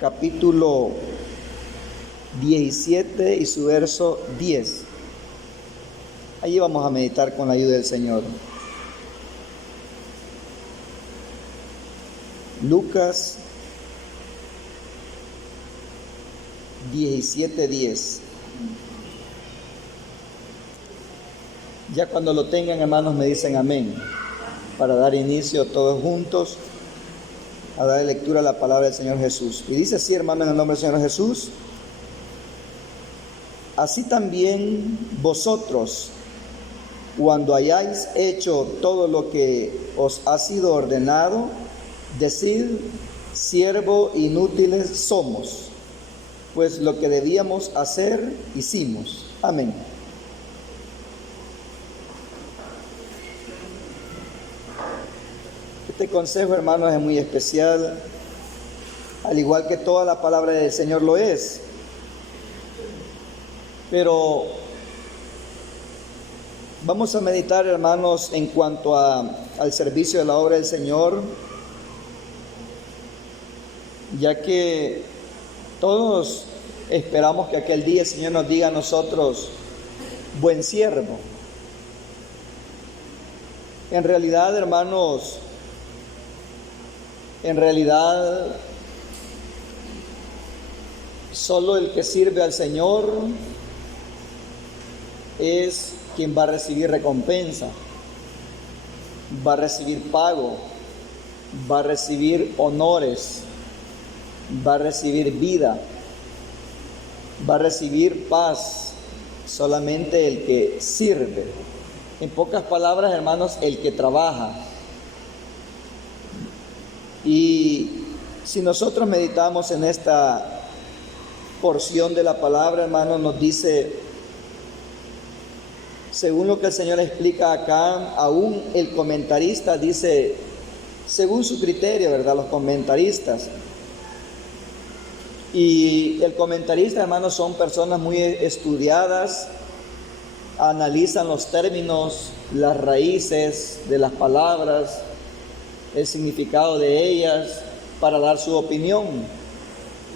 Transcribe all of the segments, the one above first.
capítulo 17 y su verso 10. Allí vamos a meditar con la ayuda del Señor. Lucas 17:10. Ya cuando lo tengan, hermanos, me dicen amén, para dar inicio todos juntos a dar lectura a la palabra del Señor Jesús. Y dice así, hermanos, en el nombre del Señor Jesús: así también vosotros, cuando hayáis hecho todo lo que os ha sido ordenado, decid: siervo inútiles somos, pues lo que debíamos hacer, hicimos. Amén. Este consejo, hermanos, es muy especial, al igual que toda la palabra del Señor lo es. Pero vamos a meditar, hermanos, en cuanto al servicio de la obra del Señor, ya que todos esperamos que aquel día el Señor nos diga a nosotros: buen siervo. En realidad, hermanos, solo el que sirve al Señor es quien va a recibir recompensa, va a recibir pago, va a recibir honores, va a recibir vida, va a recibir paz. Solamente el que sirve. En pocas palabras, hermanos, el que trabaja. Y si nosotros meditamos en esta porción de la palabra, hermanos, nos dice, según lo que el Señor explica acá, aún el comentarista dice, según su criterio, ¿verdad? Los comentaristas. Y el comentarista, hermanos, son personas muy estudiadas, analizan los términos, las raíces de las palabras, el significado de ellas, para dar su opinión,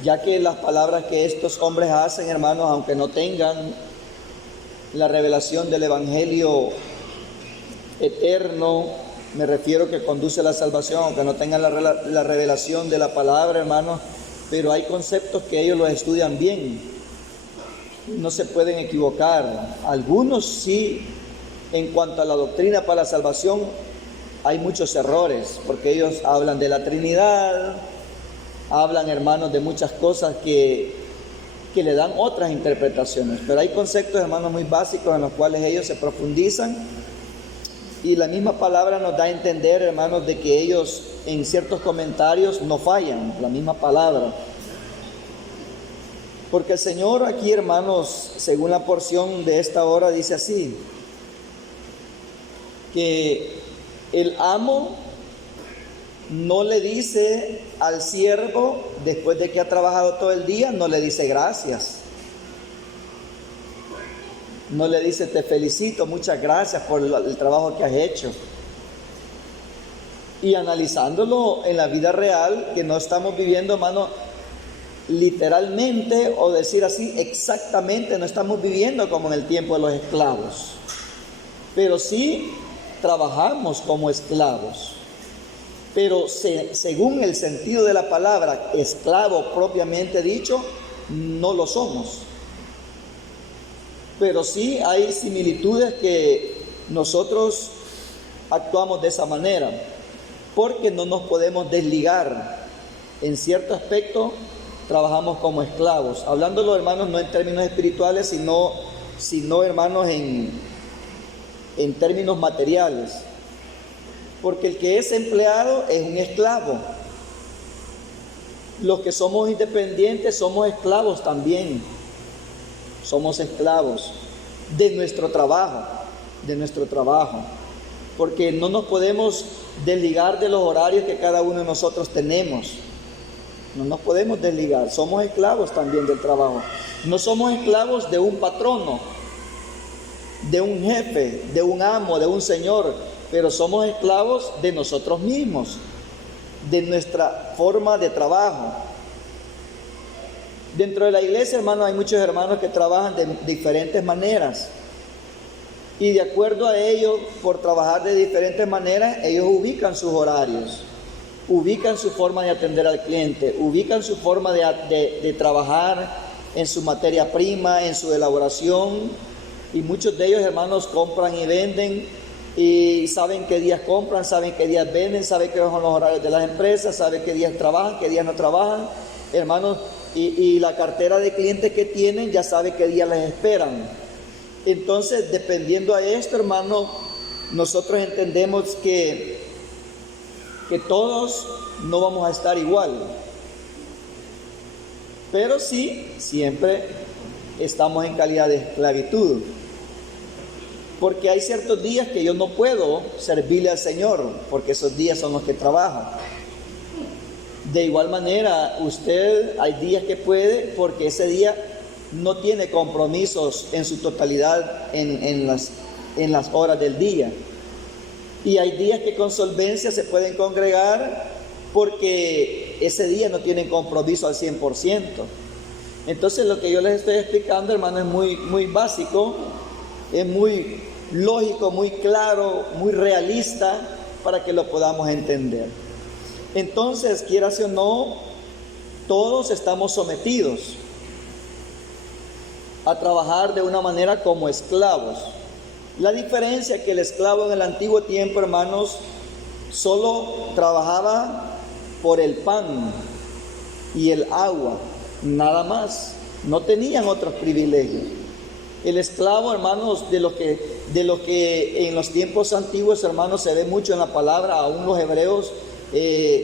ya que las palabras que estos hombres hacen, hermanos, aunque no tengan la revelación del Evangelio eterno, me refiero que conduce a la salvación, aunque no tengan la revelación de la palabra, hermanos, pero hay conceptos que ellos los estudian bien, no se pueden equivocar. Algunos sí, en cuanto a la doctrina para la salvación, hay muchos errores, porque ellos hablan de la Trinidad, hablan, hermanos, de muchas cosas que le dan otras interpretaciones, pero hay conceptos, hermanos, muy básicos en los cuales ellos se profundizan, y la misma palabra nos da a entender, hermanos, de que ellos en ciertos comentarios no fallan, la misma palabra. Porque el Señor aquí, hermanos, según la porción de esta hora, dice así, que el amo no le dice al siervo, después de que ha trabajado todo el día, no le dice gracias. No le dice: te felicito, muchas gracias por el trabajo que has hecho. Y analizándolo en la vida real, que no estamos viviendo, hermano, literalmente, o decir así, exactamente, no estamos viviendo como en el tiempo de los esclavos. Pero sí trabajamos como esclavos. Pero según el sentido de la palabra, esclavo propiamente dicho, no lo somos. Pero sí hay similitudes que nosotros actuamos de esa manera, porque no nos podemos desligar. En cierto aspecto trabajamos como esclavos, hablándolo, hermanos, no en términos espirituales, sino hermanos, en términos materiales. Porque el que es empleado es un esclavo. Los que somos independientes somos esclavos también. Somos esclavos de nuestro trabajo, porque no nos podemos desligar de los horarios que cada uno de nosotros tenemos. No nos podemos desligar, somos esclavos también del trabajo. No somos esclavos de un patrono, de un jefe, de un amo, de un señor, pero somos esclavos de nosotros mismos, de nuestra forma de trabajo. Dentro de la iglesia, hermano, hay muchos hermanos que trabajan de diferentes maneras. Y de acuerdo a ello, por trabajar de diferentes maneras, ellos ubican sus horarios, ubican su forma de atender al cliente, ubican su forma de trabajar en su materia prima, en su elaboración. Y muchos de ellos, hermanos, compran y venden y saben qué días compran, saben qué días venden, saben qué son los horarios de las empresas, saben qué días trabajan, qué días no trabajan, hermanos. Y la cartera de clientes que tienen ya sabe qué días les esperan. Entonces, dependiendo a esto, hermano, nosotros entendemos que todos no vamos a estar igual. Pero sí, siempre estamos en calidad de esclavitud. Porque hay ciertos días que yo no puedo servirle al Señor, porque esos días son los que trabajo. De igual manera, usted hay días que puede, porque ese día no tiene compromisos en su totalidad en las horas del día. Y hay días que con solvencia se pueden congregar porque ese día no tienen compromiso al 100%. Entonces lo que yo les estoy explicando, hermano, es muy básico, es muy lógico, muy claro, muy realista para que lo podamos entender. Entonces, quieras o no, todos estamos sometidos a trabajar de una manera como esclavos. La diferencia es que el esclavo en el antiguo tiempo, hermanos, solo trabajaba por el pan y el agua, nada más. No tenían otros privilegios. El esclavo, hermanos, de lo que en los tiempos antiguos, hermanos, se ve mucho en la palabra. Aún los hebreos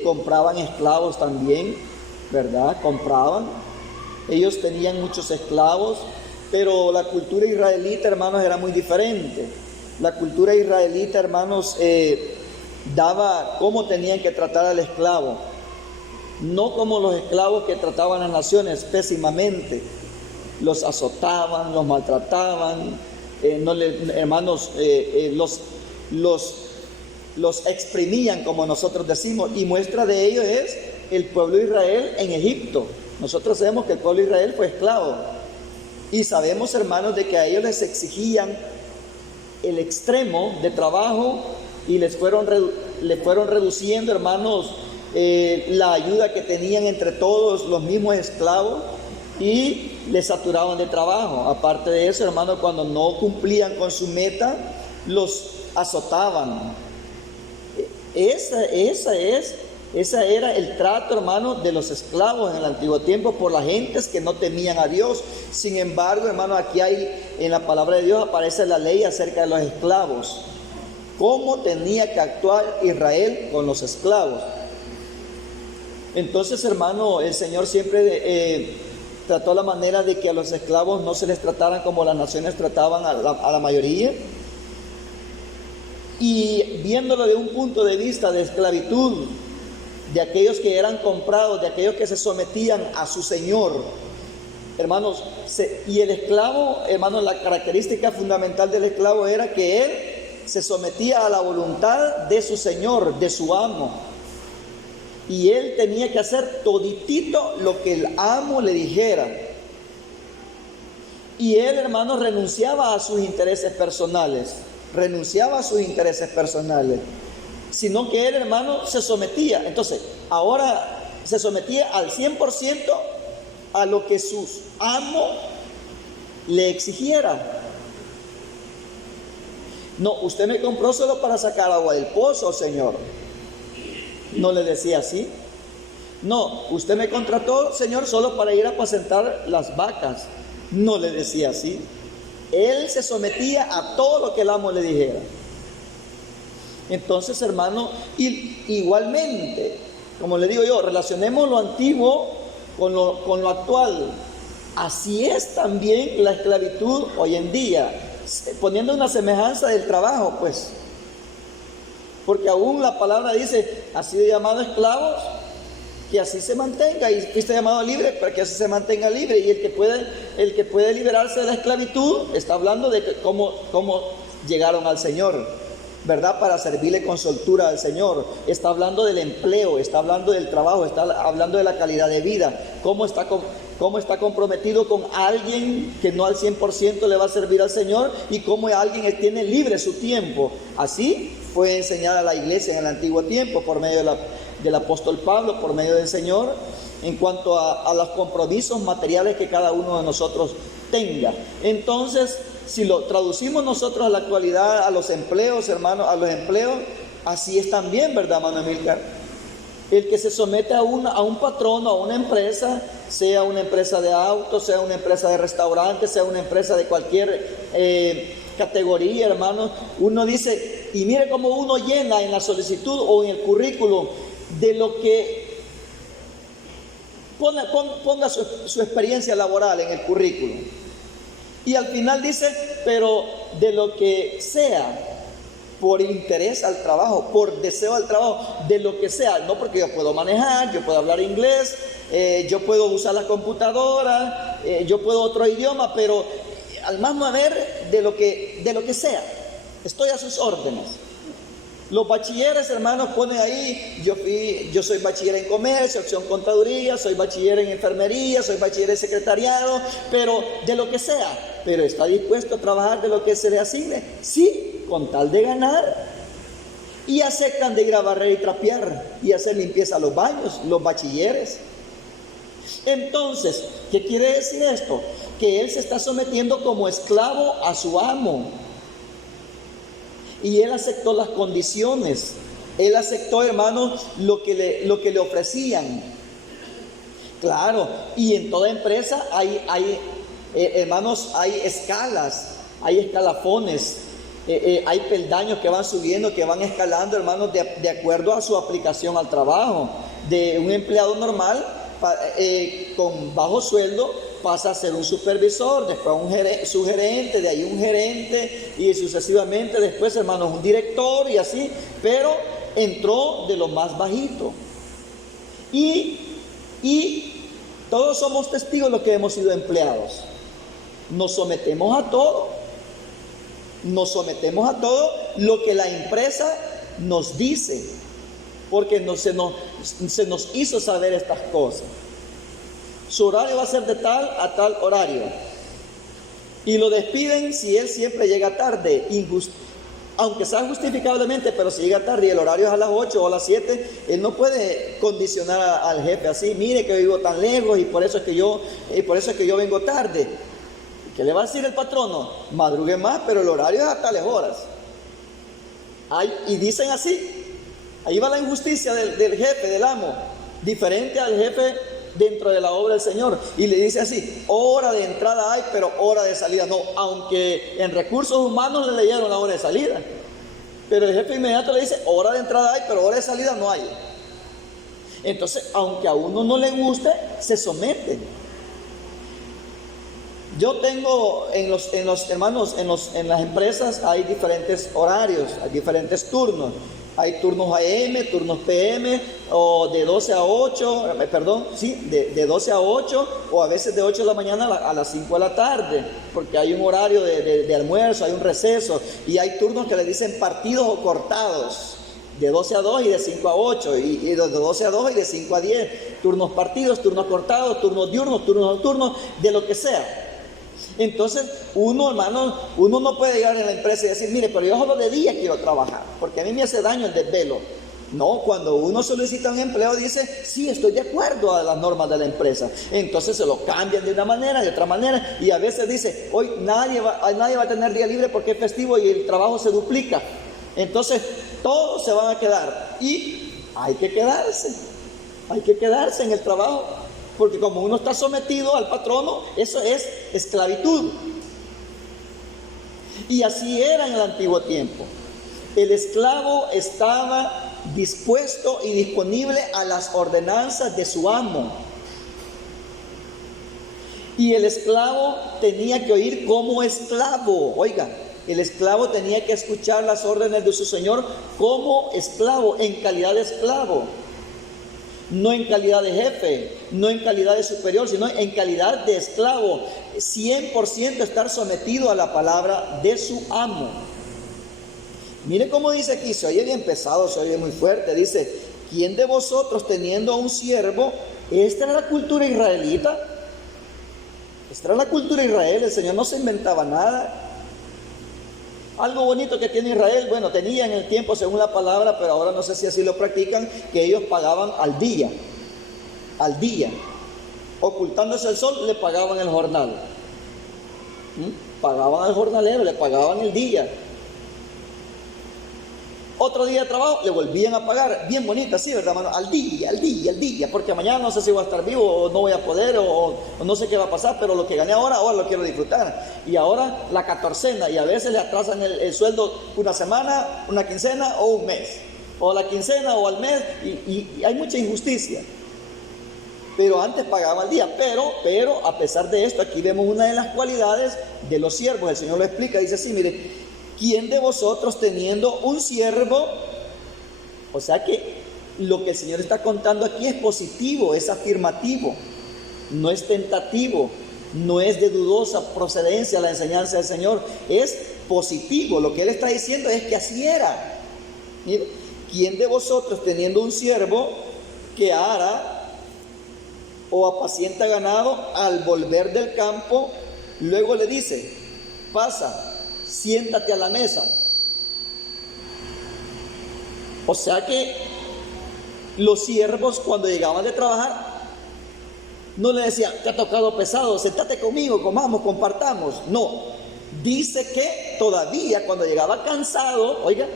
compraban esclavos también, ¿verdad? Compraban. Ellos tenían muchos esclavos, pero la cultura israelita, hermanos, era muy diferente. La cultura israelita, hermanos, daba cómo tenían que tratar al esclavo. No como los esclavos que trataban las naciones pésimamente. Los azotaban, los maltrataban, los exprimían, como nosotros decimos. Y muestra de ello es el pueblo de Israel en Egipto. Nosotros sabemos que el pueblo de Israel fue esclavo. Y sabemos, hermanos, de que a ellos les exigían el extremo de trabajo y les fueron reduciendo, hermanos, la ayuda que tenían entre todos los mismos esclavos y les saturaban de trabajo. Aparte de eso, hermanos, cuando no cumplían con su meta, los azotaban. Esa era el trato, hermano, de los esclavos en el antiguo tiempo por las gentes que no temían a Dios. Sin embargo, hermano, aquí en la palabra de Dios aparece la ley acerca de los esclavos. ¿Cómo tenía que actuar Israel con los esclavos? Entonces, hermano, el Señor siempre trató la manera de que a los esclavos no se les trataran como las naciones trataban a la mayoría. Y viéndolo de un punto de vista de esclavitud, de aquellos que eran comprados, de aquellos que se sometían a su Señor, hermanos, y el esclavo, hermanos, la característica fundamental del esclavo era que él se sometía a la voluntad de su Señor, de su amo, y él tenía que hacer toditito lo que el amo le dijera. Y él, hermanos, renunciaba a sus intereses personales, sino que él, hermano, se sometía. Entonces, ahora se sometía al 100% a lo que su amo le exigiera. No, usted me compró solo para sacar agua del pozo, Señor. No le decía así. No, usted me contrató, Señor, solo para ir a apacentar las vacas. No le decía así. Él se sometía a todo lo que el amo le dijera. Entonces, hermano, igualmente, como le digo yo, relacionemos lo antiguo con lo actual. Así es también la esclavitud hoy en día, poniendo una semejanza del trabajo, pues. Porque aún la palabra dice, ha sido llamado esclavos, que así se mantenga, y fuiste llamado libre para que así se mantenga libre. Y el que puede liberarse de la esclavitud, está hablando de cómo llegaron al Señor, ¿verdad? Para servirle con soltura al Señor. Está hablando del empleo, está hablando del trabajo, está hablando de la calidad de vida, cómo está cómo está comprometido con alguien que no al 100% le va a servir al Señor, y cómo alguien que tiene libre su tiempo. Así fue enseñada la iglesia en el antiguo tiempo por medio del apóstol Pablo, por medio del Señor, en cuanto a los compromisos materiales que cada uno de nosotros tenga. Entonces, si lo traducimos nosotros a la actualidad, a los empleos, hermanos, a los empleos, así es también, ¿verdad, hermano Emilcar? El que se somete a un patrono, a una empresa, sea una empresa de autos, sea una empresa de restaurantes, sea una empresa de cualquier categoría, hermanos, uno dice, y mire cómo uno llena en la solicitud o en el currículum de lo que ponga su experiencia laboral en el currículum. Y al final dice, pero de lo que sea, por interés al trabajo, por deseo al trabajo, de lo que sea, no porque yo puedo manejar, yo puedo hablar inglés, yo puedo usar la computadora, yo puedo otro idioma, pero al más no haber de lo que sea, estoy a sus órdenes. Los bachilleres, hermanos, ponen ahí, yo soy bachiller en comercio, opción contaduría, soy bachiller en enfermería, soy bachiller en secretariado, pero de lo que sea, pero está dispuesto a trabajar de lo que se le asigne, sí, con tal de ganar. Y aceptan de ir a barrer y trapear y hacer limpieza a los baños, los bachilleres. Entonces, ¿qué quiere decir esto? Que él se está sometiendo como esclavo a su amo. Y él aceptó las condiciones. Él aceptó, hermanos, lo que le ofrecían. Claro, y en toda empresa hermanos, hay escalas, hay escalafones, hay peldaños que van subiendo, que van escalando, hermanos, de acuerdo a su aplicación al trabajo. De un empleado normal con bajo sueldo pasa a ser un supervisor, después su gerente, de ahí un gerente, y sucesivamente después, hermanos, un director, y así, pero entró de lo más bajito. Y todos somos testigos de los que hemos sido empleados. Nos sometemos a todo. Nos sometemos a todo lo que la empresa nos dice, porque se nos hizo saber estas cosas. Su horario va a ser de tal a tal horario. Y lo despiden si él siempre llega tarde, aunque sea justificablemente, pero si llega tarde y el horario es a las 8 o a las 7, él no puede condicionar al jefe así, mire que vivo tan lejos y por eso es que yo vengo tarde. ¿Qué le va a decir el patrono? Madrugue más, pero el horario es a tales horas. Y dicen así, ahí va la injusticia del jefe, del amo, diferente al jefe dentro de la obra del Señor, y le dice así, hora de entrada hay, pero hora de salida no, aunque en recursos humanos le leyeron la hora de salida, pero el jefe inmediato le dice, hora de entrada hay, pero hora de salida no hay. Entonces, aunque a uno no le guste, se somete. Yo tengo en las empresas hay diferentes horarios, hay diferentes turnos. Hay turnos AM, turnos PM, o de 12 a 8, de 12 a 8, o a veces de 8 de la mañana a las 5 de la tarde, porque hay un horario de almuerzo, hay un receso, y hay turnos que le dicen partidos o cortados, de 12 a 2 y de 5 a 8, y de 12 a 2 y de 5 a 10, turnos partidos, turnos cortados, turnos diurnos, turnos nocturnos, de lo que sea. Entonces, hermano, uno no puede llegar a la empresa y decir, mire, pero yo solo de día quiero trabajar, porque a mí me hace daño el desvelo. No, cuando uno solicita un empleo dice, sí, estoy de acuerdo a las normas de la empresa. Entonces se lo cambian de una manera, de otra manera, y a veces dice, hoy nadie va a tener día libre porque es festivo y el trabajo se duplica. Entonces, todos se van a quedar, y hay que quedarse en el trabajo. Porque como uno está sometido al patrono, eso es esclavitud. Y así era en el antiguo tiempo. El esclavo estaba dispuesto y disponible a las ordenanzas de su amo. Y el esclavo tenía que oír como esclavo. Oiga, el esclavo tenía que escuchar las órdenes de su señor como esclavo, en calidad de esclavo. No en calidad de jefe, no en calidad de superior, sino en calidad de esclavo. 100% estar sometido a la palabra de su amo. Mire cómo dice aquí, se oye bien pesado, se oye muy fuerte. Dice, ¿quién de vosotros teniendo a un siervo? Esta era la cultura israelita. Esta era la cultura de Israel, el Señor no se inventaba nada. Algo bonito que tiene Israel, bueno, tenía en el tiempo según la palabra, pero ahora no sé si así lo practican, que ellos pagaban al día. Ocultándose el sol, le pagaban el jornal. Pagaban al jornalero, le pagaban el día. Otro día de trabajo, le volvían a pagar. Bien bonito, así, ¿verdad, hermano? Al día, porque mañana no sé si voy a estar vivo o no voy a poder o no sé qué va a pasar, pero lo que gané ahora lo quiero disfrutar. Y ahora la catorcena, y a veces le atrasan el sueldo una semana, una quincena o un mes. O la quincena o al mes, y hay mucha injusticia. Pero antes pagaban al día, pero a pesar de esto, aquí vemos una de las cualidades de los siervos. El Señor lo explica, dice así, mire, ¿quién de vosotros teniendo un siervo? O sea que lo que el Señor está contando aquí es positivo, es afirmativo, no es tentativo, no es de dudosa procedencia la enseñanza del Señor, es positivo. Lo que Él está diciendo es que así era. Mire, ¿quién de vosotros teniendo un siervo que ara o apacienta ganado, al volver del campo, luego le dice, pasa, siéntate a la mesa? O sea que los siervos cuando llegaban de trabajar no le decían, te ha tocado pesado, sentate conmigo, comamos, compartamos. No, dice que todavía cuando llegaba cansado, oiga,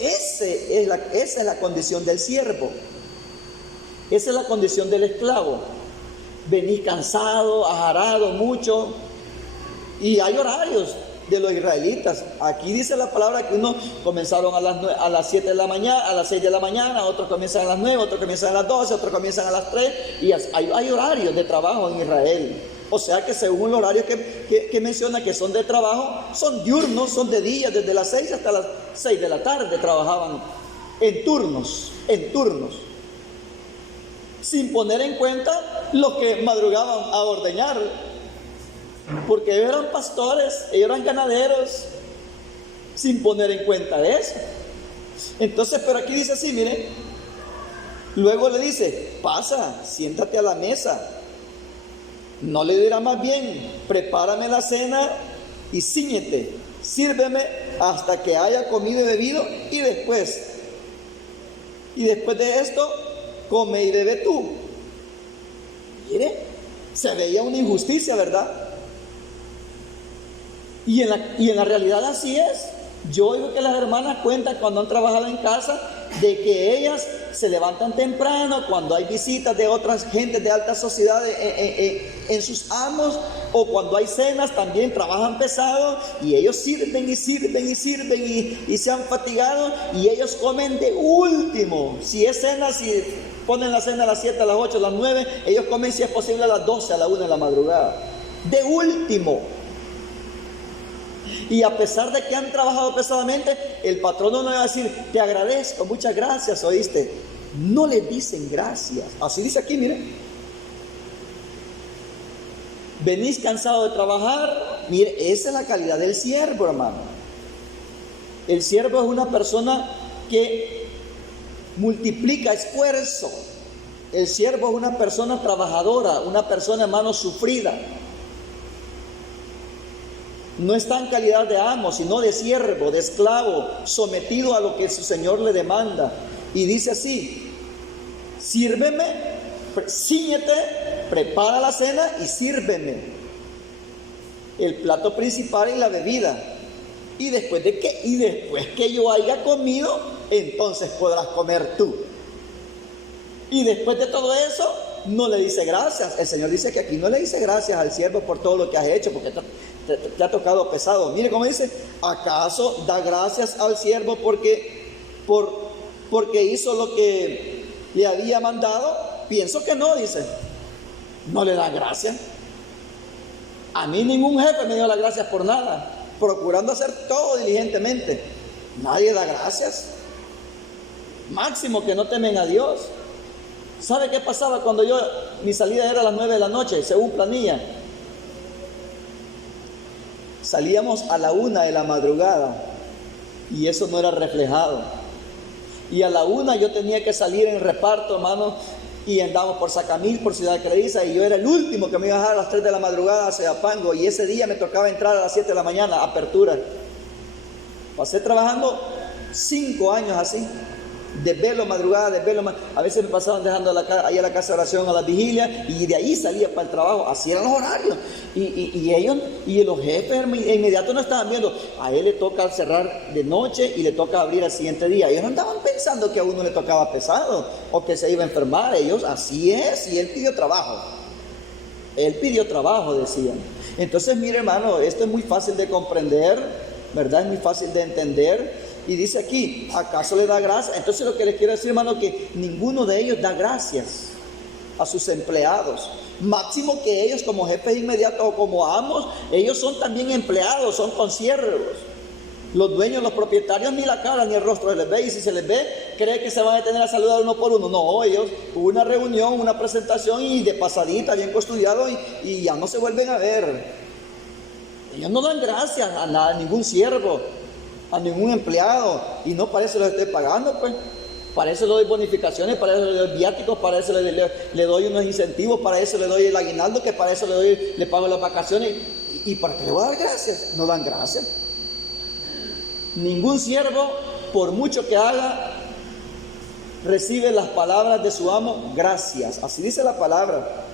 esa es la condición del siervo, esa es la condición del esclavo. Venís cansado, ajarado mucho, y hay horarios de los israelitas. Aquí dice la palabra que unos comenzaron a las 7 de la mañana, a las 6 de la mañana, otros comienzan a las 9, otros comienzan a las 12, otros comienzan a las 3, y hay horarios de trabajo en Israel. O sea que según los horarios que menciona que son de trabajo, son diurnos, son de día, desde las 6 hasta las 6 de la tarde trabajaban en turnos, sin poner en cuenta los que madrugaban a ordeñar, porque ellos eran pastores, ellos eran ganaderos, sin poner en cuenta eso. Entonces, pero aquí dice así, mire, luego le dice, pasa, siéntate a la mesa. No le dirá más bien, prepárame la cena y cíñete, sírveme hasta que haya comido y bebido, y después de esto, come y bebe tú. Mire, se veía una injusticia, ¿verdad? Y en la realidad así es. Yo oigo que las hermanas cuentan cuando han trabajado en casa de que ellas se levantan temprano cuando hay visitas de otras gentes de alta sociedad en sus amos, o cuando hay cenas también trabajan pesado y ellos sirven y se han fatigado y ellos comen de último. Si es cena, si ponen la cena a las 7, a las 8, a las 9, ellos comen si es posible a las 12, a la 1 de la madrugada. De último. Y a pesar de que han trabajado pesadamente, el patrón no le va a decir, te agradezco, muchas gracias, ¿oíste? No le dicen gracias. Así dice aquí, miren. Venís cansado de trabajar. Mire, esa es la calidad del siervo, hermano. El siervo es una persona que multiplica esfuerzo. El siervo es una persona trabajadora, una persona, hermano, sufrida. No está en calidad de amo, sino de siervo, de esclavo, sometido a lo que su Señor le demanda. Y dice así, sírveme, cíñete, prepara la cena y sírveme el plato principal y la bebida. Y después que yo haya comido, entonces podrás comer tú. Y después de todo eso, no le dice gracias. El Señor dice que aquí no le dice gracias al siervo por todo lo que has hecho, porque te ha tocado pesado. Mire cómo dice, ¿acaso da gracias al siervo porque hizo lo que le había mandado? Pienso que no, dice. No le da gracias. A mí ningún jefe me dio las gracias por nada, procurando hacer todo diligentemente. Nadie da gracias. Máximo que no temen a Dios. ¿Sabe qué pasaba cuando mi salida era a las 9 de la noche, según planilla? Salíamos a la 1 de la madrugada y eso no era reflejado. Y a la 1 yo tenía que salir en reparto, hermano, y andamos por Sacamil, por Ciudad Crediza, y yo era el último que me iba a dejar a las 3 de la madrugada hacia Apango, y ese día me tocaba entrar a las 7 de la mañana, apertura. Pasé trabajando 5 años así, desvelo, madrugada, desvelo, a veces me pasaban dejando ahí a la casa de oración a la vigilia, y de ahí salía para el trabajo, así eran los horarios, y ellos, y los jefes inmediato no estaban viendo, a él le toca cerrar de noche y le toca abrir al siguiente día. Ellos no andaban pensando que a uno le tocaba pesado, o que se iba a enfermar. Ellos, así es, y él pidió trabajo, decían. Entonces, mire, hermano, esto es muy fácil de comprender, ¿verdad? Es muy fácil de entender. Y dice aquí, ¿acaso le da gracias? Entonces lo que les quiero decir, hermano, que ninguno de ellos da gracias a sus empleados. Máximo que ellos como jefes inmediatos o como amos, ellos son también empleados, son consiervos. Los dueños, los propietarios, ni la cara ni el rostro se les ve, y si se les ve, cree que se van a detener a saludar uno por uno. No, ellos, hubo una reunión, una presentación, y de pasadita, bien custodiado, y ya no se vuelven a ver. Ellos no dan gracias a nada, a ningún siervo, a ningún empleado, y no para eso los estoy pagando, pues. Para eso le doy bonificaciones, para eso le doy viáticos, para eso le doy unos incentivos, para eso le doy el aguinaldo, que para eso le pago las vacaciones. ¿Y para qué le voy a dar gracias? No dan gracias. Ningún siervo, por mucho que haga, recibe las palabras de su amo, gracias. Así dice la palabra.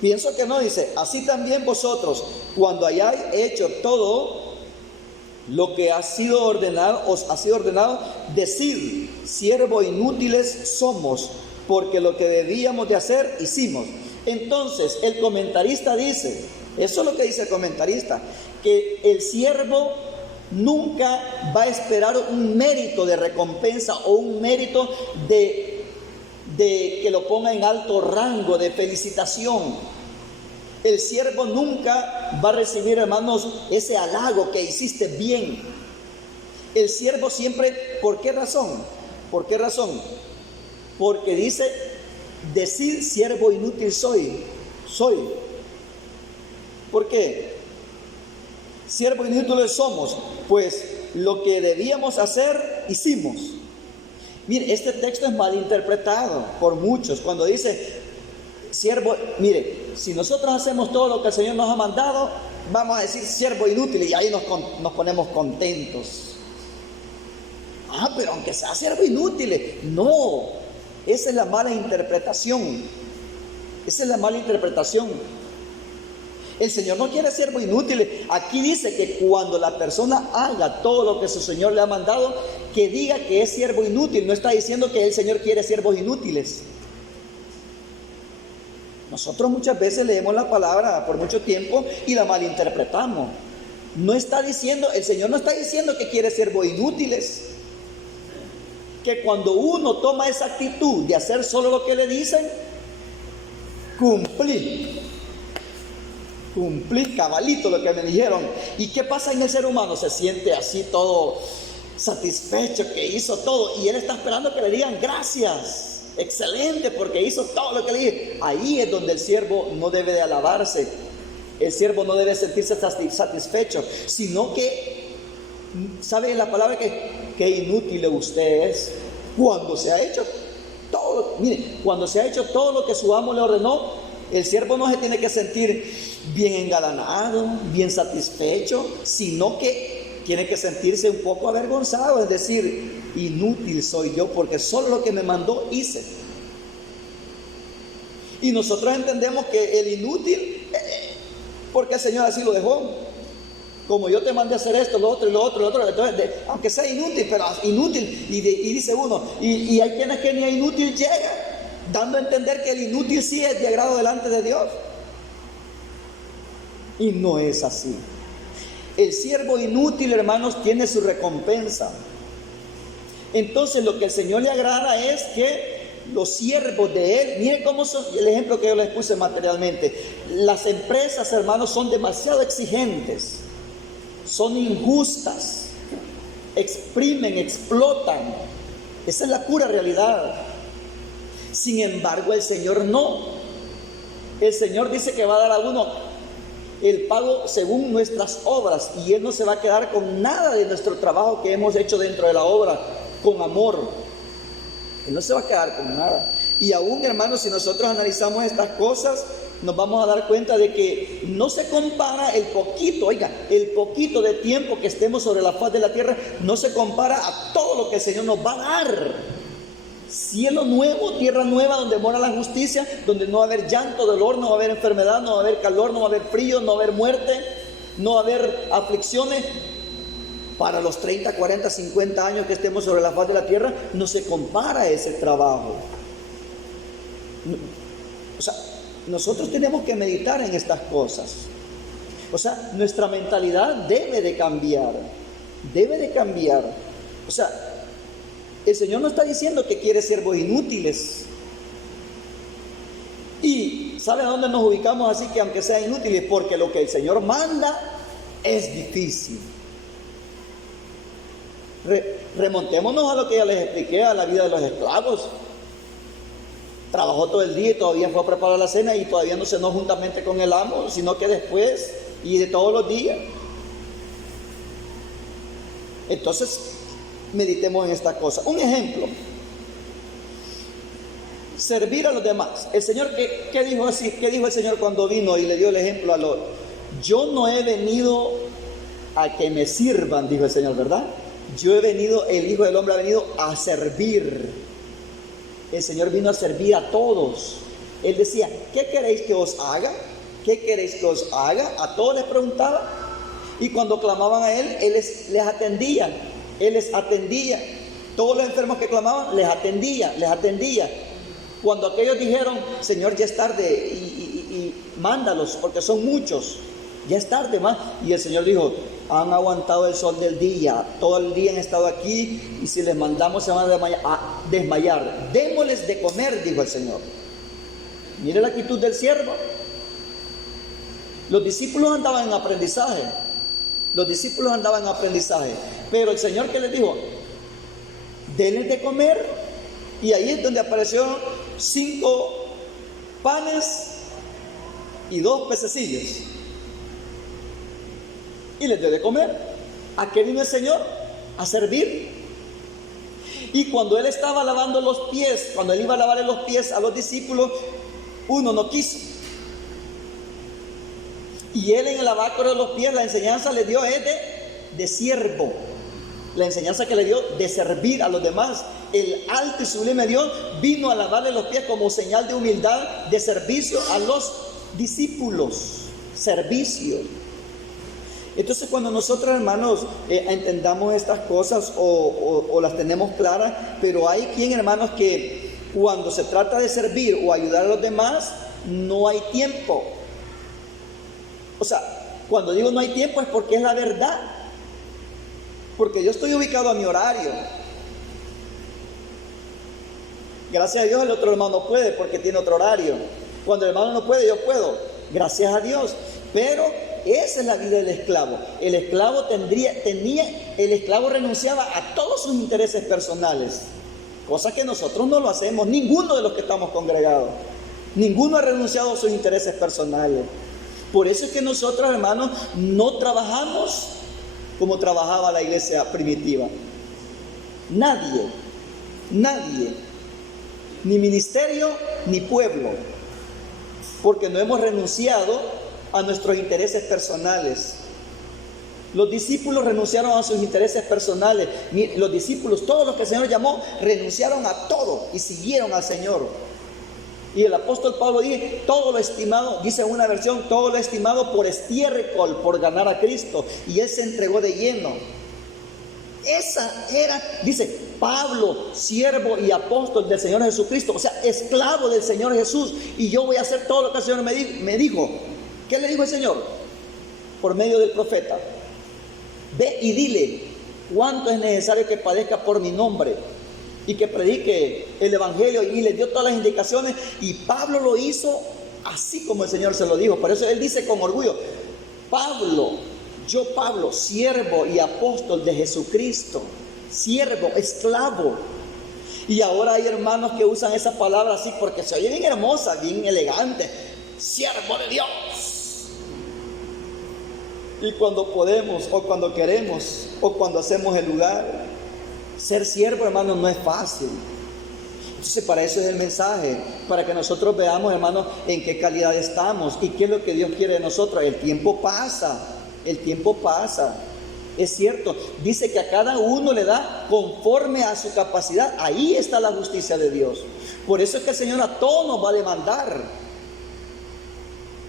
Pienso que no, dice, así también vosotros, cuando hayáis hecho todo lo que os ha sido ordenado, decid, siervos inútiles somos, porque lo que debíamos de hacer, hicimos. Entonces, el comentarista dice, eso es lo que dice el comentarista, que el siervo nunca va a esperar un mérito de recompensa o un mérito de que lo ponga en alto rango, de felicitación. El siervo nunca va a recibir, hermanos, ese halago que hiciste bien. El siervo siempre, ¿por qué razón? ¿Por qué razón? Porque dice, decir siervo inútil soy. ¿Por qué? Siervo inútil somos, pues lo que debíamos hacer, hicimos. Mire, este texto es mal interpretado por muchos. Cuando dice siervo, mire, si nosotros hacemos todo lo que el Señor nos ha mandado, vamos a decir siervo inútil, y ahí nos ponemos contentos. Ah, pero aunque sea siervo inútil, no, esa es la mala interpretación. Esa es la mala interpretación. El Señor no quiere siervo inútil. Aquí dice que cuando la persona haga todo lo que su Señor le ha mandado, que diga que es siervo inútil. No está diciendo que el Señor quiere siervos inútiles. Nosotros muchas veces leemos la palabra por mucho tiempo y la malinterpretamos. No está diciendo, el Señor no está diciendo que quiere siervos inútiles. Que cuando uno toma esa actitud de hacer solo lo que le dicen, cumplí cabalito lo que me dijeron. ¿Y qué pasa en el ser humano? Se siente así todo satisfecho que hizo todo, y él está esperando que le digan gracias. Excelente, porque hizo todo lo que le dije. Ahí es donde el siervo no debe de alabarse. El siervo no debe sentirse satisfecho, sino que, ¿sabe la palabra que inútil usted es? Cuando se ha hecho todo, mire, cuando se ha hecho todo lo que su amo le ordenó, el siervo no se tiene que sentir bien engalanado, bien satisfecho, sino que tiene que sentirse un poco avergonzado, es decir, inútil soy yo porque solo lo que me mandó hice. Y nosotros entendemos que el inútil, porque el Señor así lo dejó. Como yo te mandé a hacer esto, lo otro y lo otro, entonces, aunque sea inútil, pero inútil, y dice uno, y hay quienes que ni a inútil llega, dando a entender que el inútil sí es de agrado delante de Dios. Y no es así. El siervo inútil, hermanos, tiene su recompensa. Entonces lo que el Señor le agrada es que los siervos de Él, miren cómo son, el ejemplo que yo les puse materialmente. Las empresas, hermanos, son demasiado exigentes, son injustas, exprimen, explotan. Esa es la pura realidad. Sin embargo, el Señor no. El Señor dice que va a dar a uno el pago según nuestras obras, y Él no se va a quedar con nada de nuestro trabajo que hemos hecho dentro de la obra con amor. Él no se va a quedar con nada. Y aún, hermanos, si nosotros analizamos estas cosas, nos vamos a dar cuenta de que no se compara el poquito de tiempo que estemos sobre la faz de la tierra, no se compara a todo lo que el Señor nos va a dar. Cielo nuevo, tierra nueva, donde mora la justicia, donde no va a haber llanto, dolor, no va a haber enfermedad, no va a haber calor, no va a haber frío, no va a haber muerte, no va a haber aflicciones. Para los 30, 40, 50 años que estemos sobre la faz de la tierra, no se compara ese trabajo. O sea, nosotros tenemos que meditar en estas cosas. O sea, nuestra mentalidad debe de cambiar. Debe de cambiar. O sea, el Señor no está diciendo que quiere siervos inútiles. Y ¿sabe a dónde nos ubicamos así que aunque sean inútiles? Porque lo que el Señor manda es difícil. Remontémonos a lo que ya les expliqué, a la vida de los esclavos. Trabajó todo el día y todavía fue a preparar la cena y todavía no cenó juntamente con el amo, sino que después y de todos los días. Entonces, meditemos en esta cosa. Un ejemplo: servir a los demás. El Señor, ¿qué dijo así? ¿Qué dijo el Señor cuando vino y le dio el ejemplo a Lot? Yo no he venido a que me sirvan, dijo el Señor, ¿verdad? Yo he venido, el Hijo del Hombre ha venido a servir. El Señor vino a servir a todos. Él decía, ¿qué queréis que os haga? ¿Qué queréis que os haga? A todos les preguntaba. Y cuando clamaban a Él les atendía. Él les atendía. Todos los enfermos que clamaban, les atendía. Cuando aquellos dijeron, Señor, ya es tarde y mándalos, porque son muchos. Ya es tarde más. Y el Señor dijo, han aguantado el sol del día, todo el día han estado aquí, y si les mandamos se van a desmayar. Démosles de comer, dijo el Señor. Mire la actitud del siervo. Los discípulos andaban en aprendizaje. Pero el Señor, ¿qué les dijo? Denles de comer. Y ahí es donde aparecieron 5 panes y 2 pececillos. Y les dio de comer. ¿A qué vino el Señor? A servir. Y cuando Él estaba lavando los pies, cuando Él iba a lavarle los pies a los discípulos, uno no quiso. Y Él en el lavacro de los pies, la enseñanza le dio es de siervo. La enseñanza que le dio de servir a los demás. El alto y sublime Dios vino a lavarle los pies como señal de humildad, de servicio a los discípulos. Servicio. Entonces, cuando nosotros, hermanos, entendamos estas cosas o las tenemos claras, pero hay quien, hermanos, que cuando se trata de servir o ayudar a los demás, no hay tiempo. O sea, cuando digo no hay tiempo es porque es la verdad. Porque yo estoy ubicado a mi horario. Gracias a Dios el otro hermano puede porque tiene otro horario. Cuando el hermano no puede, yo puedo. Gracias a Dios. Pero esa es la vida del esclavo. El esclavo el esclavo renunciaba a todos sus intereses personales, cosa que nosotros no lo hacemos. Ninguno de los que estamos congregados, ninguno ha renunciado a sus intereses personales. Por eso es que nosotros, hermanos, no trabajamos como trabajaba la iglesia primitiva. Nadie, ni ministerio ni pueblo, porque no hemos renunciado a nuestros intereses personales. Los discípulos renunciaron a sus intereses personales. Los discípulos, todos los que el Señor llamó, renunciaron a todo y siguieron al Señor. Y el apóstol Pablo dice, todo lo estimado, dice en una versión, todo lo estimado por estiércol, por ganar a Cristo. Y Él se entregó de lleno. Esa era, dice, Pablo, siervo y apóstol del Señor Jesucristo, o sea, esclavo del Señor Jesús. Y yo voy a hacer todo lo que el Señor me dijo. ¿Qué le dijo el Señor? Por medio del profeta. Ve y dile cuánto es necesario que padezca por mi nombre y que predique el evangelio, y le dio todas las indicaciones, y Pablo lo hizo así como el Señor se lo dijo. Por eso él dice con orgullo, yo Pablo, siervo y apóstol de Jesucristo, siervo, esclavo. Y ahora hay hermanos que usan esa palabra así porque se oye bien hermosa, bien elegante, siervo de Dios. Y cuando podemos, o cuando queremos, o cuando hacemos el lugar, ser siervo, hermano, no es fácil. Entonces, para eso es el mensaje, para que nosotros veamos, hermanos, en qué calidad estamos y qué es lo que Dios quiere de nosotros. El tiempo pasa, el tiempo pasa. Es cierto, dice que a cada uno le da conforme a su capacidad. Ahí está la justicia de Dios. Por eso es que el Señor a todos nos va a demandar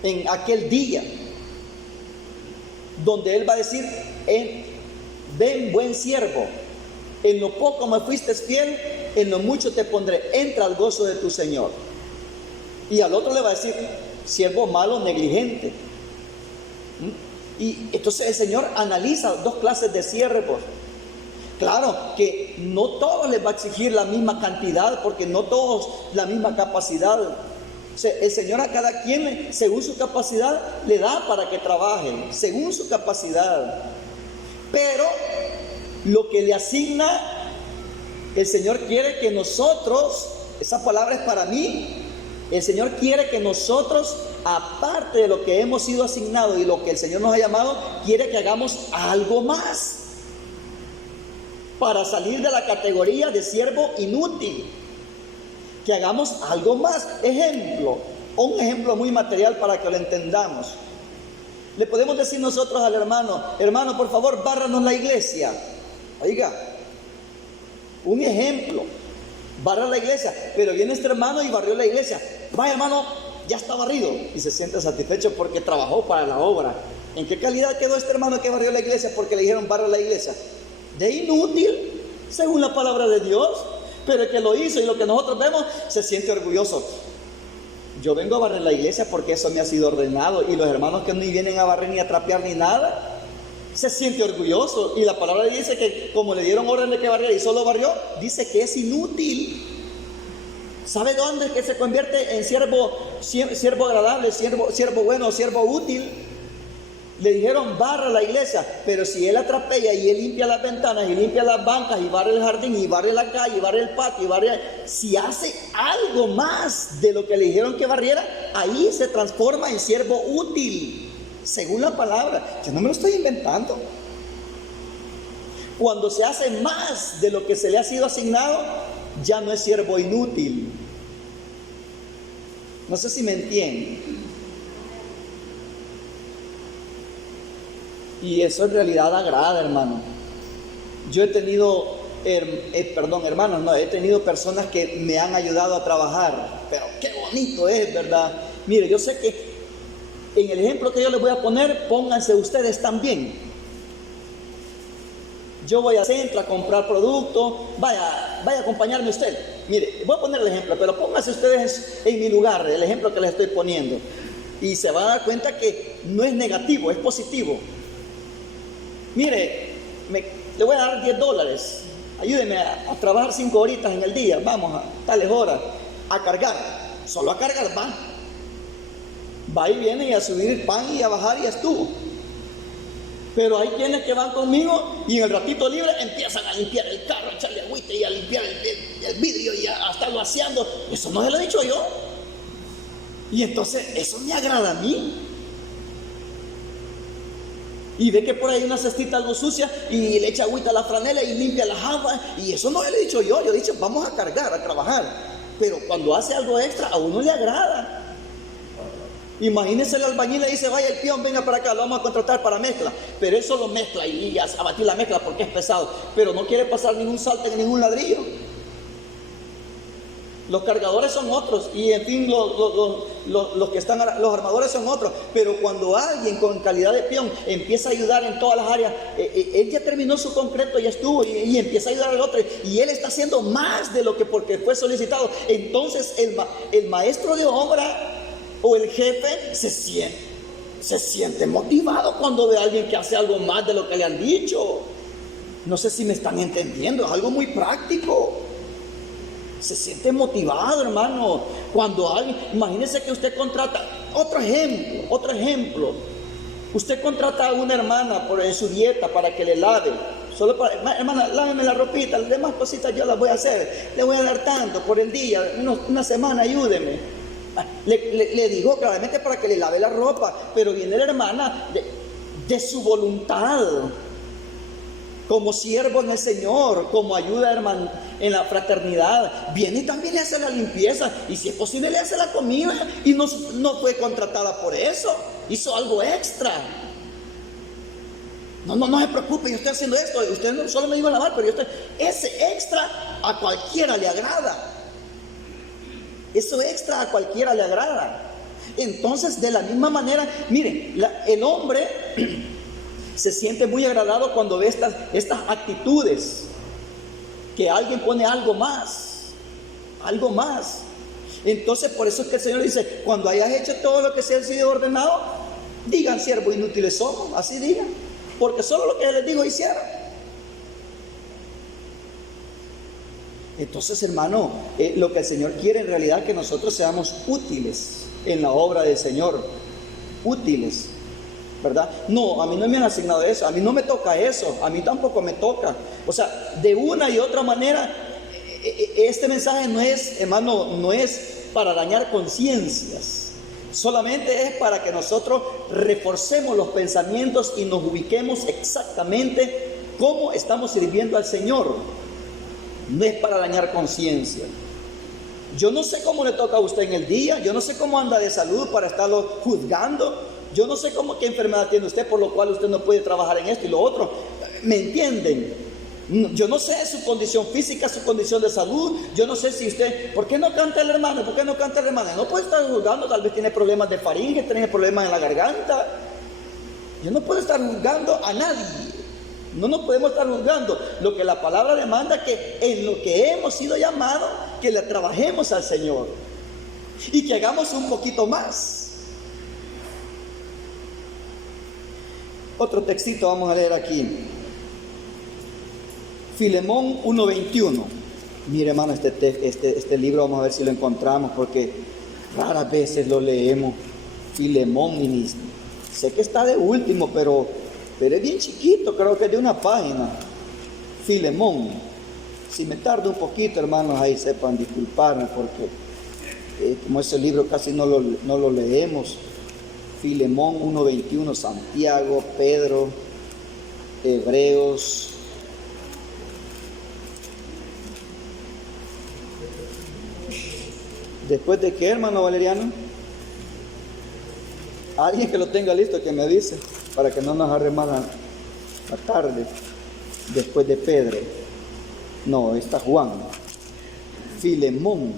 en aquel día, donde Él va a decir: ven, buen siervo, en lo poco me fuiste fiel, en lo mucho te pondré, entra al gozo de tu Señor. Y al otro le va a decir: siervo malo, negligente. Y entonces el Señor analiza dos clases de siervos. Claro que no todos les va a exigir la misma cantidad, porque no todos la misma capacidad. El Señor a cada quien, según su capacidad, le da para que trabajen, según su capacidad. Pero lo que le asigna, el Señor quiere que nosotros, esa palabra es para mí, el Señor quiere que nosotros, aparte de lo que hemos sido asignados y lo que el Señor nos ha llamado, quiere que hagamos algo más para salir de la categoría de siervo inútil. Que hagamos algo más. Ejemplo, un ejemplo muy material para que lo entendamos. Le podemos decir nosotros al hermano: hermano, por favor, bárranos la iglesia. Oiga, un ejemplo, barra la iglesia. Pero viene este hermano y barrió la iglesia. Vaya, hermano, ya está barrido. Y se siente satisfecho porque trabajó para la obra. ¿En qué calidad quedó este hermano que barrió la iglesia porque le dijeron barra la iglesia? De inútil, según la palabra de Dios. Pero el que lo hizo y lo que nosotros vemos, se siente orgulloso. Yo vengo a barrer la iglesia porque eso me ha sido ordenado. Y los hermanos que no vienen a barrer ni a trapear ni nada, se siente orgulloso. Y la palabra dice que como le dieron orden de que barriera y solo barrió, dice que es inútil. ¿Sabe dónde es que se convierte en siervo agradable, siervo bueno, siervo útil? Le dijeron barra la iglesia, pero si él atrapea y él limpia las ventanas y limpia las bancas y barre el jardín y barre la calle y barre el patio y barre, si hace algo más de lo que le dijeron que barriera, ahí se transforma en siervo útil, según la palabra. Yo no me lo estoy inventando. Cuando se hace más de lo que se le ha sido asignado, ya no es siervo inútil. No sé si me entienden. Y eso en realidad agrada, hermano. Yo he tenido, hermanos, no, he tenido personas que me han ayudado a trabajar. Pero qué bonito es, ¿verdad? Mire, yo sé que en el ejemplo que yo les voy a poner, pónganse ustedes también. Yo voy a Centro a comprar productos, vaya a acompañarme usted. Mire, voy a poner el ejemplo, pero pónganse ustedes en mi lugar, el ejemplo que les estoy poniendo. Y se van a dar cuenta que no es negativo, es positivo. Mire, le voy a dar $10, ayúdeme a trabajar 5 horitas en el día, vamos a tales horas, a cargar, solo a cargar va y viene y a subir el pan y a bajar y estuvo. Pero hay quienes que van conmigo y en el ratito libre empiezan a limpiar el carro, a echarle agüita y a limpiar el vidrio y a estarlo aseando. Eso no se lo he dicho yo. Y entonces eso me agrada a mí. Y ve que por ahí una cestita algo sucia y le echa agüita a la franela y limpia las aguas. Y eso no le he dicho yo. Yo he dicho, vamos a cargar, a trabajar. Pero cuando hace algo extra, a uno le agrada. Imagínese el albañil le dice: vaya el peón, venga para acá, lo vamos a contratar para mezcla. Pero él solo mezcla y a batir la mezcla porque es pesado. Pero no quiere pasar ningún salte en ningún ladrillo. Los cargadores son otros y en fin los que están, los armadores son otros. Pero cuando alguien con calidad de peón empieza a ayudar en todas las áreas, él ya terminó su concreto, ya estuvo y empieza a ayudar al otro y él está haciendo más de lo que porque fue solicitado. Entonces el maestro de obra o el jefe se siente motivado cuando ve a alguien que hace algo más de lo que le han dicho. No sé si me están entendiendo, es algo muy práctico. Se siente motivado, hermano. Cuando alguien, imagínese que usted contrata, otro ejemplo. Usted contrata a una hermana en su dieta para que le lave. Solo para, hermana, láveme la ropita, las demás cositas yo las voy a hacer. Le voy a dar tanto por el día, una semana, ayúdeme. Le digo claramente para que le lave la ropa, pero viene la hermana de su voluntad. como siervo en el Señor, como ayuda en la fraternidad, viene y también le hace la limpieza, y si es posible le hace la comida, y no fue contratada por eso, hizo algo extra. No se preocupe, yo estoy haciendo esto, usted no solo me iba a lavar, pero ese extra a cualquiera le agrada. Eso extra a cualquiera le agrada. Entonces, de la misma manera, miren, el hombre se siente muy agradado cuando ve estas actitudes, que alguien pone algo más. Entonces, por eso es que el Señor dice, cuando hayas hecho todo lo que se ha sido ordenado, digan, siervos inútiles somos, así digan, porque solo lo que Él les dijo hicieron. Entonces, hermano, lo que el Señor quiere en realidad es que nosotros seamos útiles en la obra del Señor, útiles, ¿verdad? No, a mí no me han asignado eso, a mí no me toca eso, a mí tampoco me toca. O sea, de una y otra manera, este mensaje no es, hermano, no es para dañar conciencias, solamente es para que nosotros reforcemos los pensamientos y nos ubiquemos exactamente cómo estamos sirviendo al Señor. No es para dañar conciencia. Yo no sé cómo le toca a usted en el día, yo no sé cómo anda de salud para estarlo juzgando, yo no sé qué enfermedad tiene usted por lo cual usted no puede trabajar en esto y lo otro. ¿Me entienden? Yo no sé su condición física, su condición de salud. Yo no sé si usted, ¿por qué no canta el hermano? ¿Por qué no canta la hermana? No puede estar juzgando, tal vez tiene problemas de faringe, tiene problemas en la garganta. Yo no puedo estar juzgando a nadie. No nos podemos estar juzgando. Lo que la palabra demanda, que en lo que hemos sido llamados, que le trabajemos al Señor y que hagamos un poquito más. Otro textito vamos a leer aquí. Filemón 1:21. Mire, hermano, este libro vamos a ver si lo encontramos, porque raras veces lo leemos. Filemón, ministro. Sé que está de último, pero es bien chiquito, creo que es de una página. Filemón. Si me tardo un poquito, hermanos, ahí sepan disculparme, porque como ese libro casi no lo leemos. Filemón 1:21, Santiago, Pedro, Hebreos. ¿Después de qué, hermano Valeriano? Alguien que lo tenga listo, que me avise, para que no nos agarre mal la tarde. Después de Pedro. No, está Juan. Filemón.